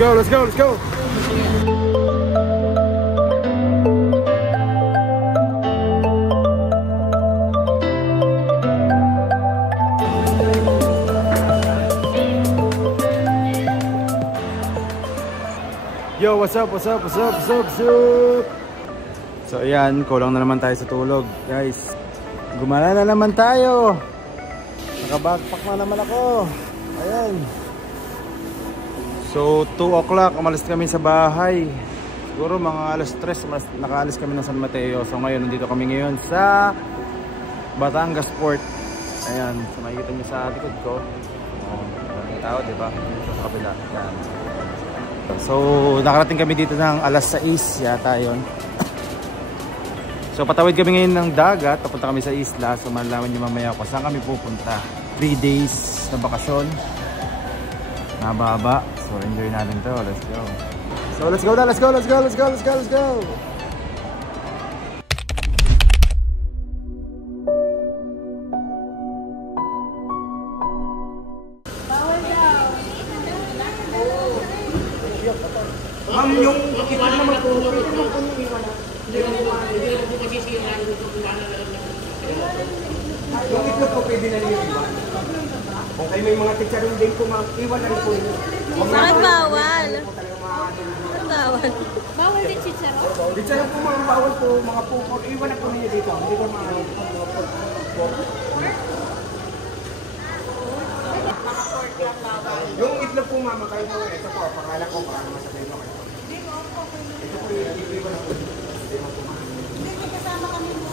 go, let's go, let's go. Yo, what's up, what's up, what's up, what's up, what's up? So ayan, kulang na naman tayo sa tulog. Guys, gumala na naman tayo. Nakabackpack na naman ako. Ayan. So 2 o'clock, umalis kami sa bahay. Siguro mga alas 3, nakaalis kami ng San Mateo. So ngayon, nandito kami ngayon sa Batangas Port. Ayan, so makikita nyo sa likod ko. Maraming tao, diba? Dito sa kabila. Ayan. So nakarating kami dito ng alas 6 yata yun. So patawid kami ngayon ng dagat, papunta kami sa isla. So malalaman nyo mamaya kung saan kami pupunta. 3 days na bakasyon, nababa. So enjoy natin to, let's go. So let's go na, let's go, let's go, let's go, let's go, let's go. Ma'am, yung iwan naman po, pwede naman po yung iwan na. Hindi naman po kasi siya yung itlog po pwede na niyo iwan. Kung kayo may mga teacher din po, ma'am, iwan na rin po yun. Bakit bawal? Bakit bawal? Bawal din teacher? Teacher po mga bawal po, mga po, iwan na po niyo dito. Hindi ko mga yung itlog po, ma'am, kayo po, ito po, pangalan ko, para masabay mo kayo. Ito po yung iwan na po. Hindi kasama kami mo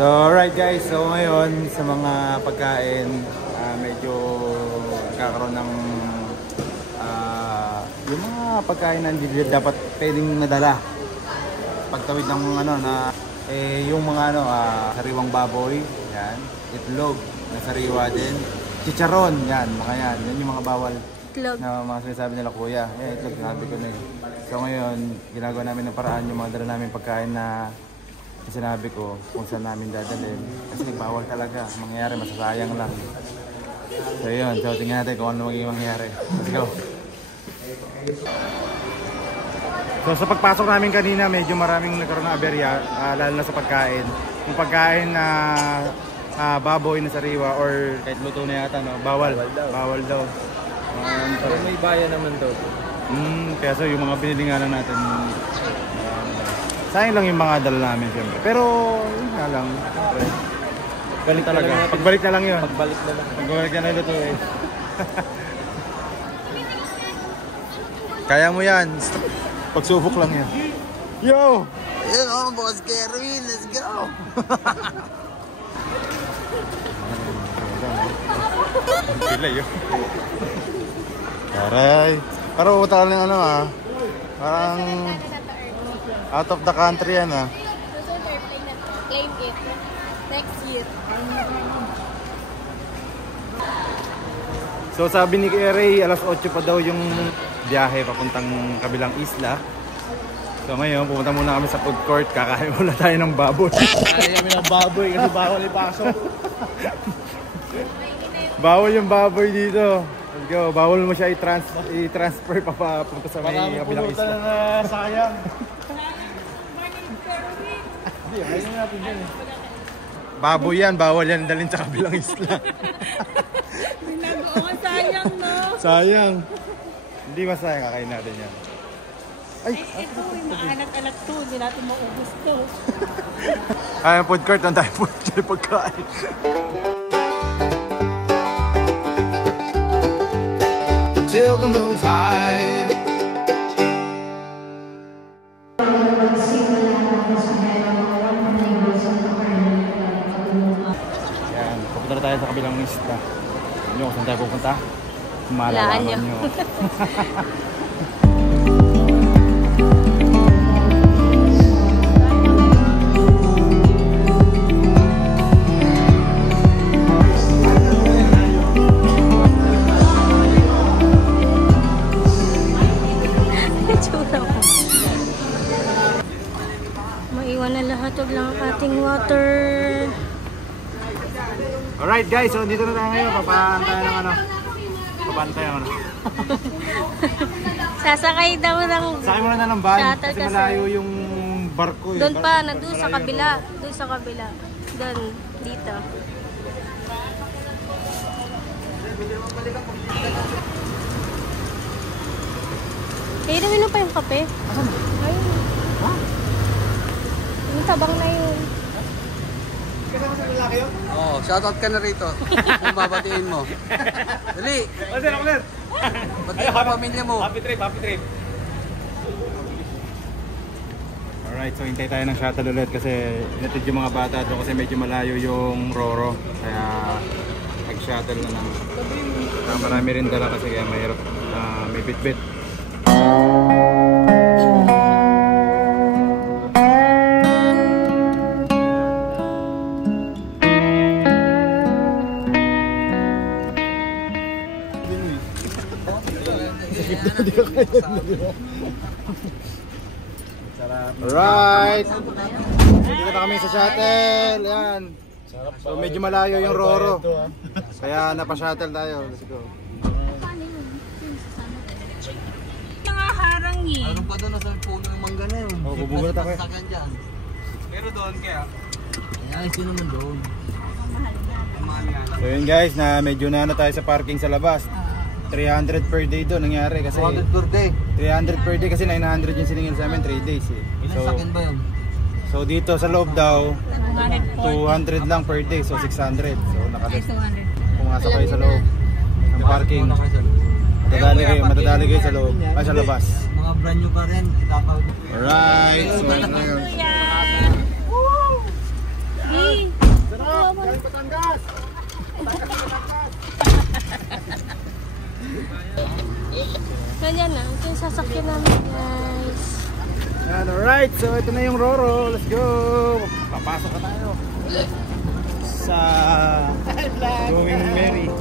So alright guys, so ngayon sa mga pagkain, medyo kakaroon ng yung mga pagkain na hindi dapat pwedeng nadala pagtawid ng ano na yung mga sariwang baboy, yan, itlog na sariwa din, chicharon, yan, mga yan yung mga bawal itlog na mga sinasabi nila kuya, itlog, sinabi ko na yun. So ngayon, ginagawa namin ng paraan yung mga dala namin pagkain na sinabi ko kung saan namin dadalhin. Kasi bawal talaga, mangyayari, masasayang lang. So yun, so tingnan natin kung ano magiging mangyayari. Let's go! So sa pagpasok namin kanina, medyo maraming nagkaroon ng aberya, lalo na sa pagkain. Yung pagkain na baboy na sariwa or kahit luto na yata, no? Bawal daw. Pero may bayan naman daw. Kaya so yung mga binili nga lang natin, sayang lang yung mga dala namin siyempre. Pero yun nga lang, siyempre. Balik talaga. Pagbalik na lang yun. Pagbalik na lang ito eh. Kaya mo yan. Pagsubok lang yan. Yo! Ayun o, Boss Kerwin, let's go! Pila yun. Aray. Parang utal ng ano parang out of the country yan Claim it. Next year. So sabi ni Ray, alas 8 pa daw yung biyahe papuntang kabilang isla. So ngayon, pupunta muna kami sa food court. Kakain muna tayo ng baboy. Kakain kami ng baboy kasi bawal ipasok. Bawal yung baboy dito. Let's go. Bawal mo siya i-transfer papunta sa may kabilang isla. Na sayang. Hindi, ayun natin dyan eh. Baboy yan, bawal yan dalhin sa kabilang isla. Sayang no? Sayang. Hindi masayang, kakain natin yan. Ay, ito, maalat-alat to. Hindi natin maubos to. Ay, food court, ang tayo food court pagkain. Till the moon's high. Yan, pupunta na tayo sa kabilang isla. Ano kung saan tayo pupunta? Malalaman nyo. Maiwan na lahat, wag lang ang ating water. Alright guys, so dito na tayo ngayon. Papaan tayo ng Paano tayo ano? Sasakay daw ng... Sakay muna na ng van Shuttle kasi malayo yung barko eh. Doon pa, nandun sa kabila. Doon sa kabila. Doon, dito. Kaya namin pa yung kape. Ayun. Yung tabang na yun. Kasama sa lalaki yun? Oo, shoutout ka na rito. Kung babatiin mo. Dali! Sir, ako sir! Batiin mo pamilya mo. Happy trip, happy trip! Alright, so hintay tayo ng shuttle ulit kasi inatid yung mga bata doon kasi medyo malayo yung Roro. Kaya nag-shuttle na lang. Marami rin dala kasi kaya mahirap may bit-bit. Alright! Dito na kami sa shuttle. Yan. So medyo malayo yung Roro. Kaya napa-shuttle tayo. Let's go. Nangaharang eh. Meron pa doon sa puno ng mangga na yun. Oh, bubunot ako eh. Pero doon kaya? Ay, sino naman doon? So yun guys, na medyo na tayo sa parking sa labas. 300 per day doon nangyari kasi 200 per day. 300 per day kasi 900 yung siningil sa amin 3 days eh. Ilan sa akin ba yun? So dito sa loob daw 200 lang per day, so 600. So nakalit. Kung asa kayo sa loob ng parking, matadali kayo sa loob, ay sa labas. Mga brand new pa rin. Alright, so yun na yun. Ganyan na, ito yung sasakyan namin guys. And alright, so ito na yung Roro. Let's go! Papasok na tayo sa Going Merry.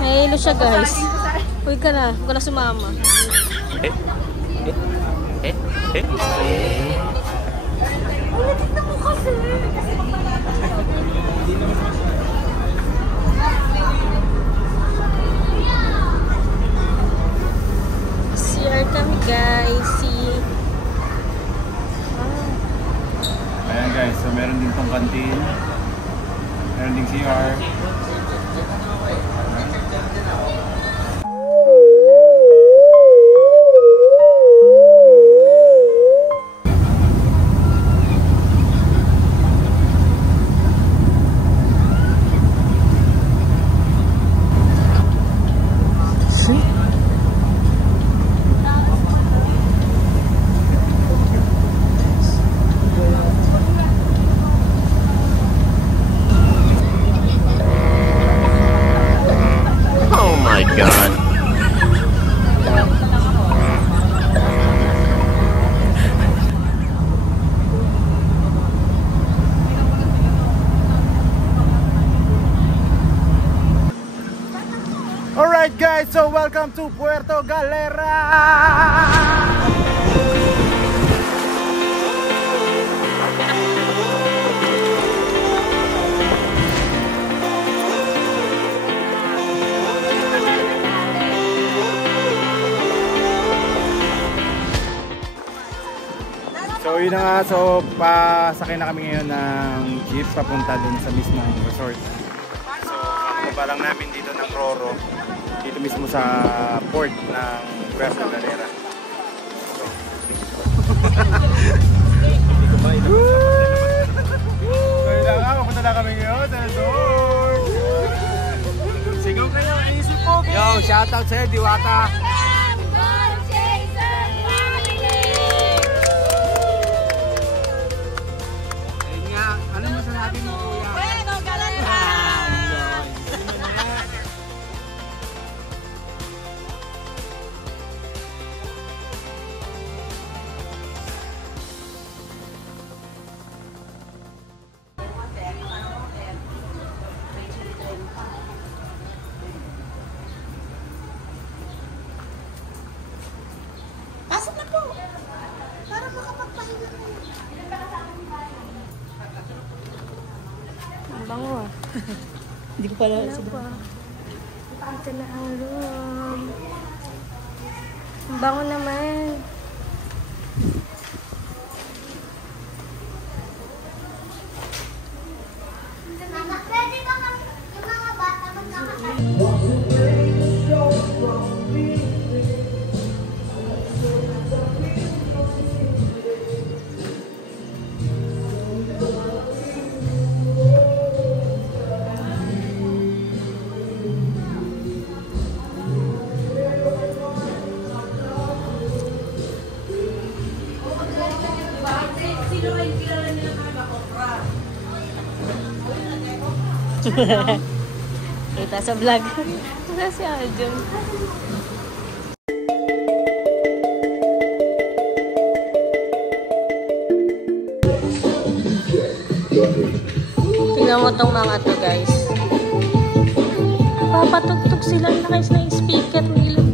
May hilo siya guys. Huwag ka na, huwag ka na sumama. CR kami guys. Ayan guys, so meron din tong canteen. Meron ding CR. Alright guys, so welcome to Puerto Galera! So yun na nga, so pasakay na kami ngayon ng jeep papunta dun sa mismong resort. So pa lang namin dito ng Roro, dito mismo sa port ng Puerto Galera. So yun na nga, papunta na kami ngayon sa resort. Sigaw kayo, isip po! Yo, shoutout sa'yo, Diwata! Ano masasabi mo, kuya? Bueno, Galera! Hindi ko pala. Wala pa. Ito na ang room. Ang bango naman. Pwede ba yung mga bata magkakasama? Kita sa vlog. Wala si Aljun. Tingnan mo tong mga to, guys. Papatugtog sila na guys na yung speaker nila.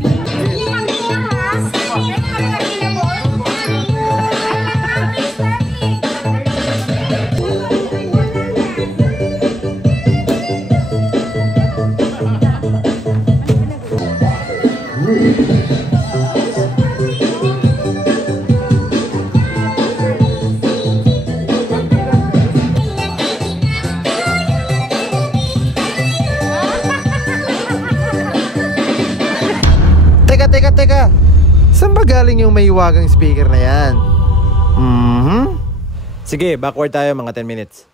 Teka. Saan ba galing yung may wagang speaker na yan? Sige, backward tayo mga 10 minutes.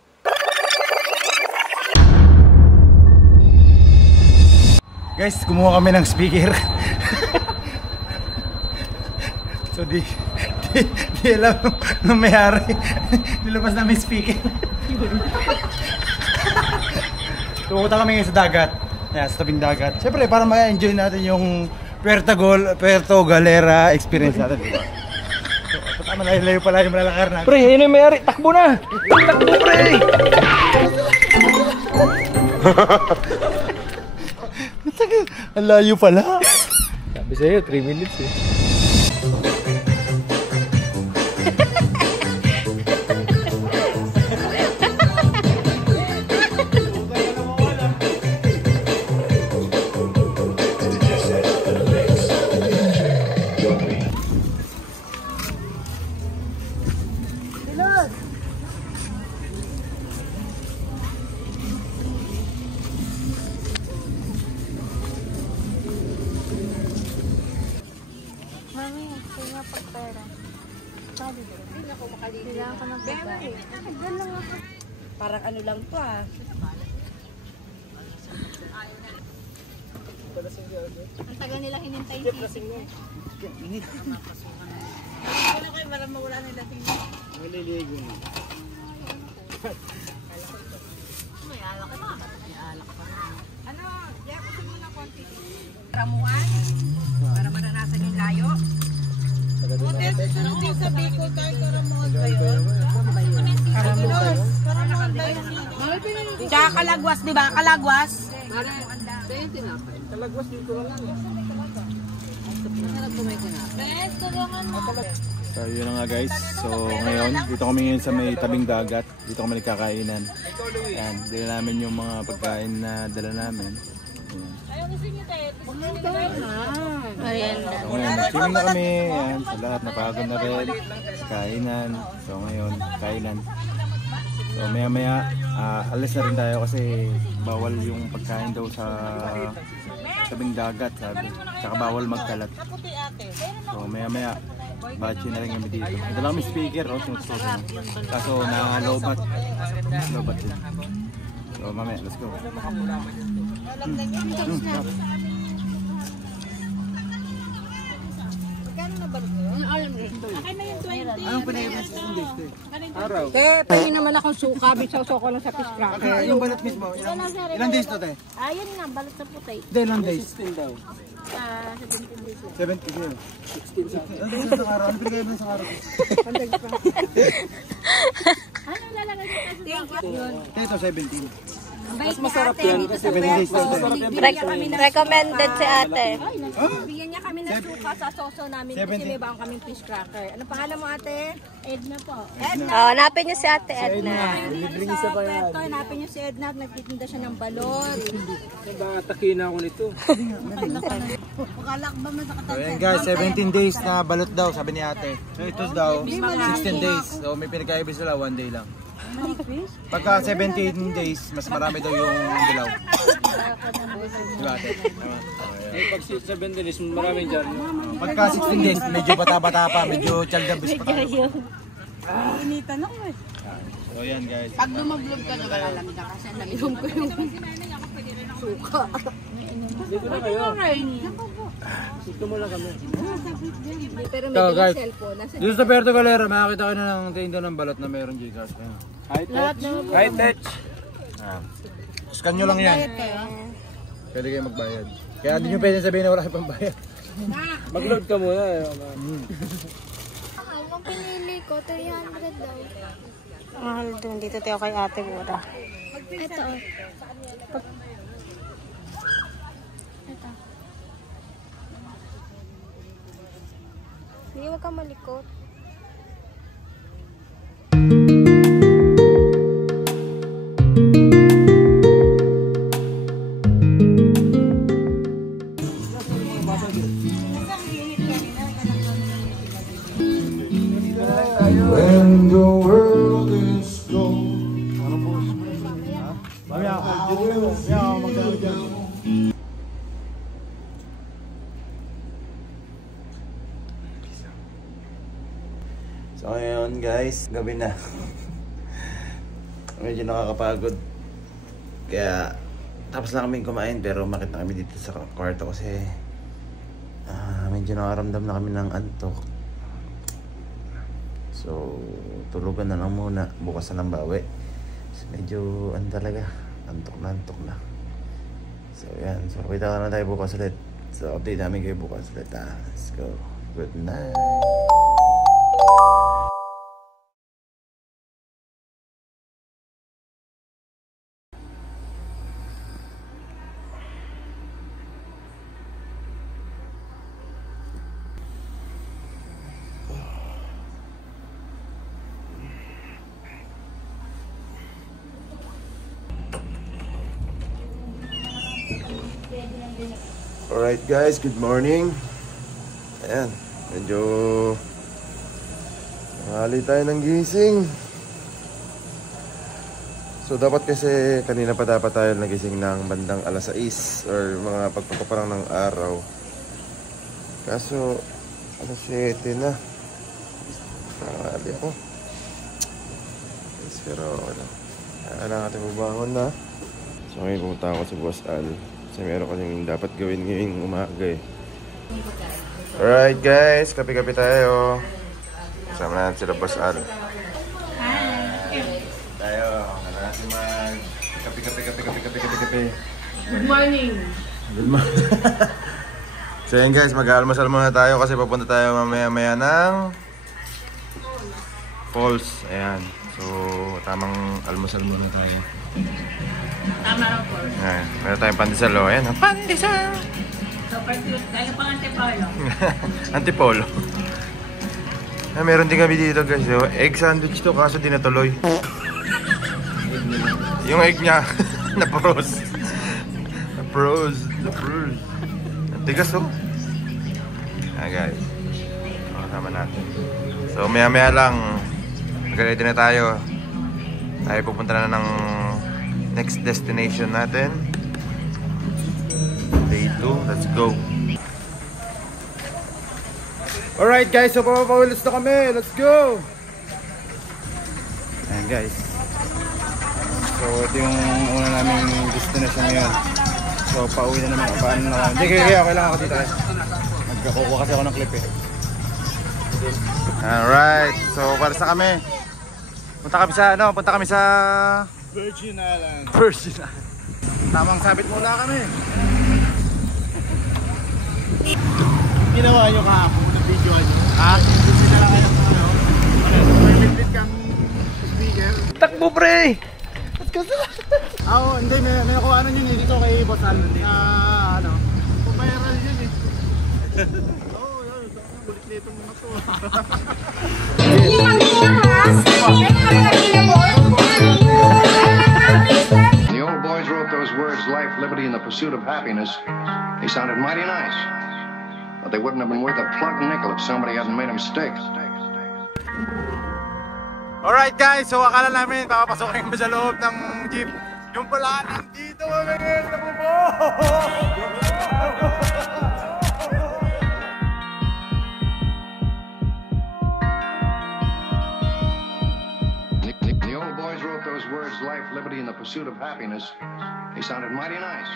Guys, kumuha kami ng speaker. So di alam nung mayari. Nilabas namin speaker. Pumunta kami ngayon sa dagat. Ayan, sa tabing dagat. Siyempre, para ma-enjoy natin yung Puerto Galera experience natin, diba? So, tama, layo pala yung malalakar natin. Pre, yun yung mayari. Takbo na! Takbo, pre! Ang layo pala. Sabi sa'yo, 3 minutes eh. Mami, kaya pagpera. Sabi ba? Hindi ako makalili. Kailangan ko ng babae. Diyan lang ako. Parang ano lang to ah. Ang tagal nila hinintay dito. Ano kayo para mawala nila tingin? Maliligo na. May alak ka pa. Ano? Diyan ko muna quantity. Ramuan. Para maranasan yung layo. Hotel, susunod din sa Bicol tayo. Karamuan kayo. Karamuan. Karamuan tayo. Tsaka Kalagwas, di ba? Kalagwas. Kalagwas dito lang yan. So yun na nga guys. So ngayon, dito kami ngayon sa may tabing dagat. Dito kami nagkakainan. Ayan, dala namin yung mga pagkain na dala namin. Ayan na. So ngayon, swimming na kami. Ayan, sa lahat napagod na rin. Kainan. So ngayon, kainan. So maya maya, alis na rin tayo kasi bawal yung pagkain daw sa tabing dagat, sabi. Tsaka bawal magkalat. So maya maya, bachi na rin kami dito. Ito lang kami speaker, sinususo na. Kaso na-lobat. Lobat din. So mamaya, let's go. Anong pinag-ibig sa Sunday? Araw. Pwede naman akong suka. Bisaw-saw ko lang sa fish cracker. Yung balat mismo, ilang days to, te? Ayun nga, balat sa puti. Hindi, ilang days? 17 days. 17 days. 16. Ano sa araw? Ano pinag-ibig sa araw? Ano lalagay mo kasi? Ito, 17. Mas masarap yan kasi 7 days. Recommended si ate. Bigyan niya kami ng suka sa soso namin kasi may baong kaming fish cracker. Ano pangalan mo ate? Edna po. Edna. Oh, hanapin niyo si ate Edna. Libre niya sa Puerto, hanapin niyo si Edna at nagtitinda siya ng balot. Nakatakin ako nito. Makalakba man sa So yan guys, 17 days na balot daw sabi ni ate. So ito daw 16 days. So may pinagkaiba sila 1 day lang. Pagka 17 days, mas marami daw yung dilaw. Diba ate? Pag 7 days, maraming dyan. Pagka 16 days, medyo bata-bata pa, medyo chaldabis pa tayo. Initan ako eh. So yan guys. Pag lumablob ka na malalamig ka kasi nalihom ko yung suka. Dito na kayo. Dito mo lang kami. Pero may So guys, cellphone. dito sa Puerto Galera, makakita kayo na ng tinda ng balot na mayroong Gcash. High touch. Scan nyo lang yan. Pwede kayo magbayad. Kaya hindi nyo pwede sabihin na wala kayo pang bayad. Mag-load ka muna. Ang pinili ko, 300 daw. Mahal din dito tayo kay ate mura. Ito. Hindi, huwag ka malikot. When the world is gone. So ngayon guys, gabi na. Medyo nakakapagod. Kaya tapos lang kami kumain pero umakit na kami dito sa kwarto kasi medyo nakaramdam na kami ng antok. So tulugan na lang muna, bukas na lang bawi. So, medyo talaga, antok na. So yan, so kita na tayo bukas ulit. So update namin kayo bukas ulit. Let's go. Good night. Alright guys, good morning. Ayan, medyo mahali tayo ng gising. So dapat kasi kanina pa dapat tayo nagising ng bandang alas 6 or mga pagpapaparang ng araw. Kaso alas 7 na. Nakakali ako. Yes, pero wala. Kailangan natin mabangon na. So ngayon pumunta ako sa Boss Al. Kasi meron kasing dapat gawin ngayong umaga eh. Alright guys, kape-kape tayo. Kasama natin sila Boss Al. Hi! Tayo, ano natin mag kape-kape. Good morning. Good morning. So yan guys, mag-almasal muna tayo kasi papunta tayo mamaya-maya ng Falls. Ayan. So, tamang almusal muna tayo. Tama lang po. Ayan, meron tayong pandesal o. Ayan, pandesal! Super cute. Kaya pang antipolo. Antipolo. Meron din kami dito guys. So, egg sandwich to kaso di natuloy. Yung egg niya, na-froze. Na-froze. Ang tigas oh. Ayan guys. Kasama natin. So, maya-maya lang. Mag-ready na tayo. Tayo pupunta na ng next destination natin. Day 2. Let's go. Alright guys, so papapawilis na kami. Let's go! Ayan guys. So ito yung una naming destination ngayon. So pauwi na naman. Paano na kami? Hindi kaya okay lang ako dito eh. Nagkakuha kasi ako ng clip eh. Alright, so para sa kami. Punta kami sa Virgin Island. Tamang sabit muna kami. Ginawa nyo kahapon na video nyo. Ha? Kasi na lang kayo sa ano. May bitbit kang speaker. Takbo pre! Let's Hindi, may nakuha ano yun dito kay Boss Al. Ano? Viral yun eh. Oo, yun. Bulit nito mga to. The old boys wrote those words, life, liberty, and the pursuit of happiness. They sounded mighty nice. But they wouldn't have been worth a plug nickel if somebody hadn't made a mistake. Alright guys, so akala namin papapasokin mo sa loob ng jeep. Yung pala, nandito kami ngayon sa bubo! The old boys wrote those words, life, liberty, and the pursuit of happiness. They sounded mighty nice.